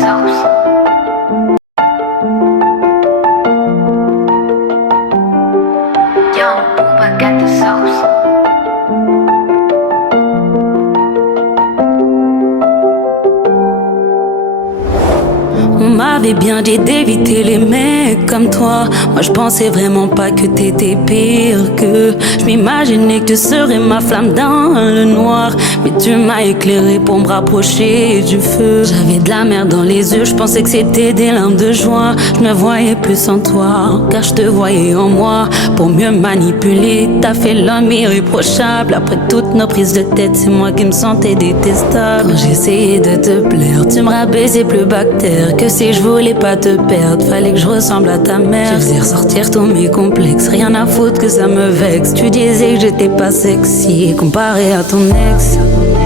sauce. Young Booba got the sauce. On m'avait bien dit d'éviter les mecs comme toi. Moi je pensais vraiment pas que t'étais pire que. Je m'imaginais que tu serais ma flamme dans le noir, mais tu m'as éclairé pour me rapprocher du feu. J'avais de la merde dans les yeux, je pensais que c'était des larmes de joie. Je me voyais plus sans toi, car je te voyais en moi. Pour mieux manipuler, t'as fait l'homme irréprochable. Après toutes nos prises de tête, c'est moi qui me sentais détestable. Quand j'essayais de te plaire, tu me rabaissais plus bactère. Que si je voulais pas te perdre, fallait que je ressemble à ta mère. Je faisais ressortir tous mes complexes, rien à foutre que ça me vexe. Tu disais que j'étais pas sexy comparé à ton ex.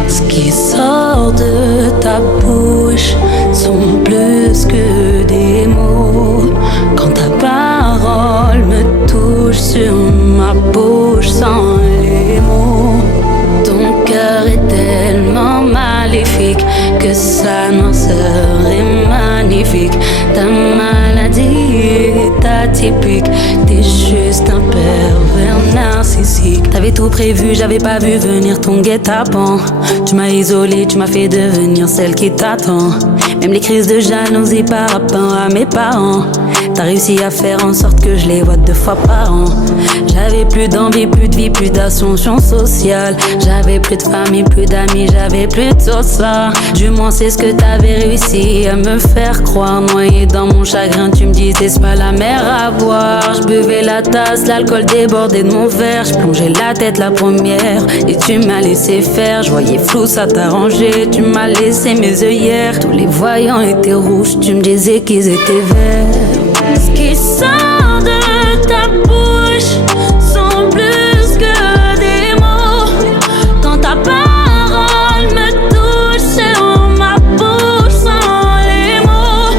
Ce qui sort de ta bouche sont plus que des mots. Quand ta parole me touche sur ma bouche sans les mots. Ton cœur est tellement maléfique que sa noirceur est magnifique. Ta maladie est atypique. T'es juste un pervers narcissique. T'avais tout prévu, j'avais pas vu venir ton guet-apens. Tu m'as isolé, tu m'as fait devenir celle qui t'attend. Même les crises de jalousie par rapport à mes parents, t'as réussi à faire en sorte que je les vois 2 fois par an. J'avais plus d'envie, plus de vie, plus d'ascension sociale. J'avais plus de famille, plus d'amis, j'avais plus de tout ça. Du moins c'est ce que t'avais réussi à me faire croire. Noyé dans mon chagrin, tu me disais c'est pas la mer à boire. Je buvais la tasse, l'alcool débordait de mon verre. Je plongeais la tête la première et tu m'as laissé faire. Je voyais flou, ça t'arrangeait, tu m'as laissé mes œillères. Tous les voyants étaient rouges, tu me disais qu'ils étaient verts. Ce qui sort de ta bouche sont plus que des mots. Quand ta parole me touche sur ma bouche sans les mots.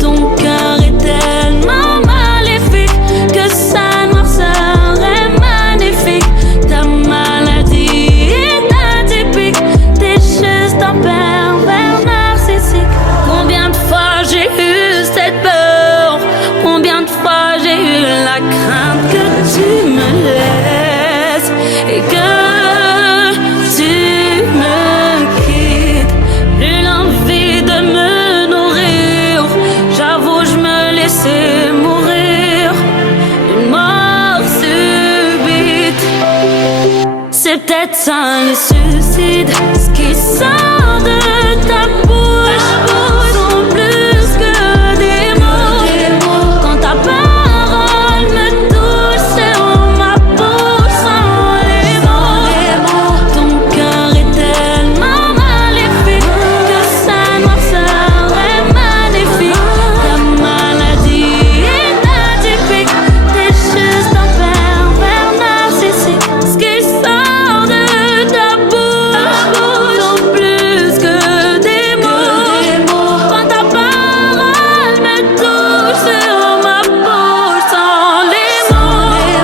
Ton cœur est tellement maléfique que sa noirceur est magnifique. Ta maladie est atypique. T'es juste un pervers narcissique. Combien de fois j'ai eu cette peur? Combien de fois j'ai eu la crainte que tu me laisses et que tu me quittes. Plus l'envie de me nourrir, j'avoue je me laissais mourir une mort subite. C'est peut-être ça le suicide. Ce qui sort de ta bouche sont plus que des mots. Quand ta parole me touche sur ma bouche sans les mots. Ton cœur est tellement maléfique que sa noirceur est magnifique. Ta maladie est atypique. T'es juste un pervers narcissique. Ce qui sort de ta bouche sont plus que des mots. Quand ta parole me touche sur ma bouche sans les mots.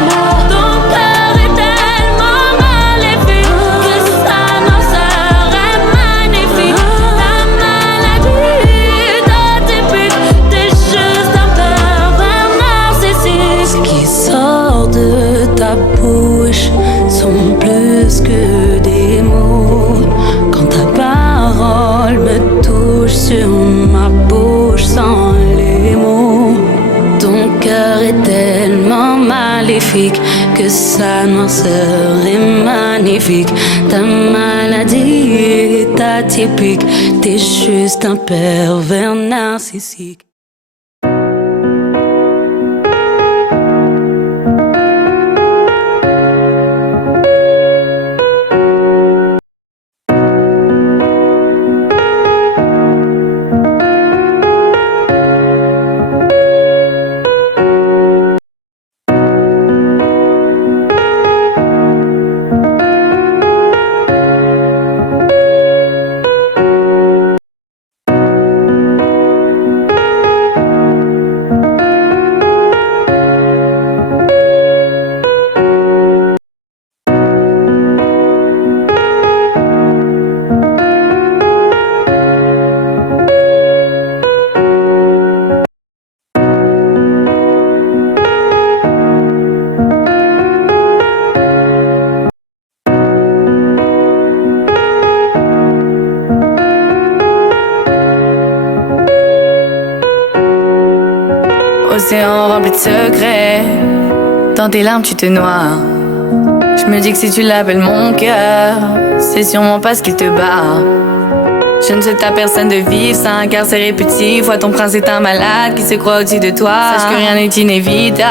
Ton cœur est tellement maléfique que sa noirceur est magnifique. Ta maladie est atypique. T'es juste un pervers narcissique. Ce qui sort de ta bouche sont plus que des mots. Quand ta parole me touche sur ma bouche sans les mots. Ton cœur est tellement maléfique que sa noirceur est magnifique. Ta maladie est atypique. T'es juste un pervers narcissique. océan rempli de secrets. Dans tes larmes tu te noies. Je me dis que si tu l'appelles mon cœur, c'est sûrement parce qu'il te bat. Je ne souhaite à personne de vivre sans un cœur serré petit. Vois ton prince est un malade qui se croit au-dessus de toi. Sache que rien n'est inévitable.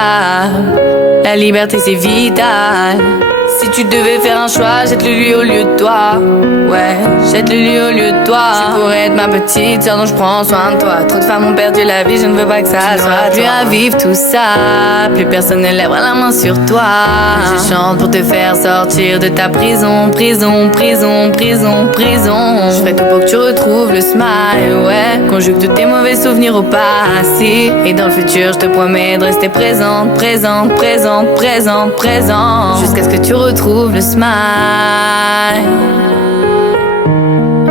La liberté c'est vital. Si tu devais faire un choix, jette-le lui au lieu de toi. Ouais, jette-le lui au lieu de toi. Tu pourrais être ma petite sœur dont je prends soin de toi. Trop de femmes ont perdu la vie, je ne veux pas que ça soit plus à vivre tout ça. Plus personne ne lèvera la main sur toi. Je chante pour te faire sortir de ta prison, prison, prison, prison, prison. Je ferai tout pour que tu retrouves le smile, ouais. Conjugue tous tes mauvais souvenirs au passé. Et dans le futur, je te promets de rester présente, présente, présente, présente, présente. Jusqu'à ce que tu retrouves le smile.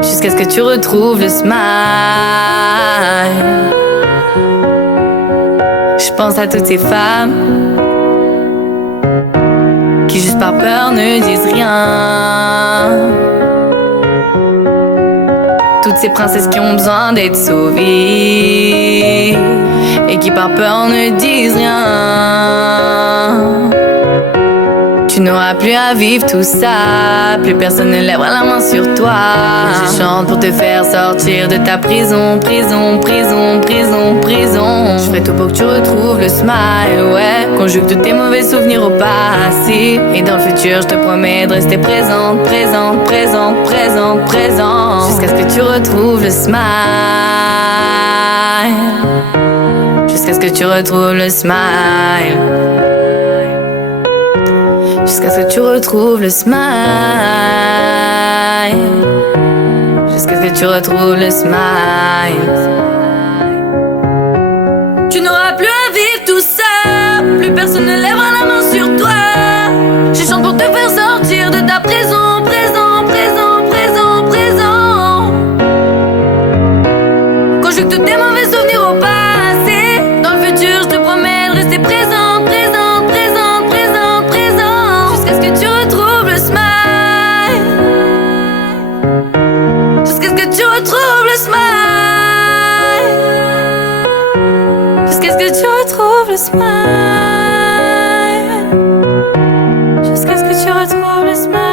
Jusqu'à ce que tu retrouves le smile. Je pense à toutes ces femmes qui juste par peur ne disent rien. Toutes ces princesses qui ont besoin d'être sauvées et qui par peur ne disent rien. Tu n'auras plus à vivre tout ça. Plus personne ne lèvera la main sur toi. Je chante pour te faire sortir de ta prison, prison, prison, prison, prison. Je ferai tout pour que tu retrouves le smile, ouais. Conjugue tous tes mauvais souvenirs au passé. Et dans le futur, je te promets de rester présente, présente, présente, présente, présente. Jusqu'à ce que tu retrouves le smile. Jusqu'à ce que tu retrouves le smile. Jusqu'à ce que tu retrouves le smile. Jusqu'à ce que tu retrouves le smile. Tu n'auras plus à vivre tout ça. Plus personne ne lèvera la main sur toi. Je chante pour te faire sortir de ta prison, présent, présent, présent, présent. Conjugue tous tes mauvais souvenirs au passé. Dans le futur, je te promets de rester présente, présente, présente, présente, présente. Jusqu'à ce que tu retrouves le smile. Jusqu'à ce que tu retrouves le smile. Jusqu'à ce que tu retrouves le smile. Jusqu'à ce que tu retrouves le smile.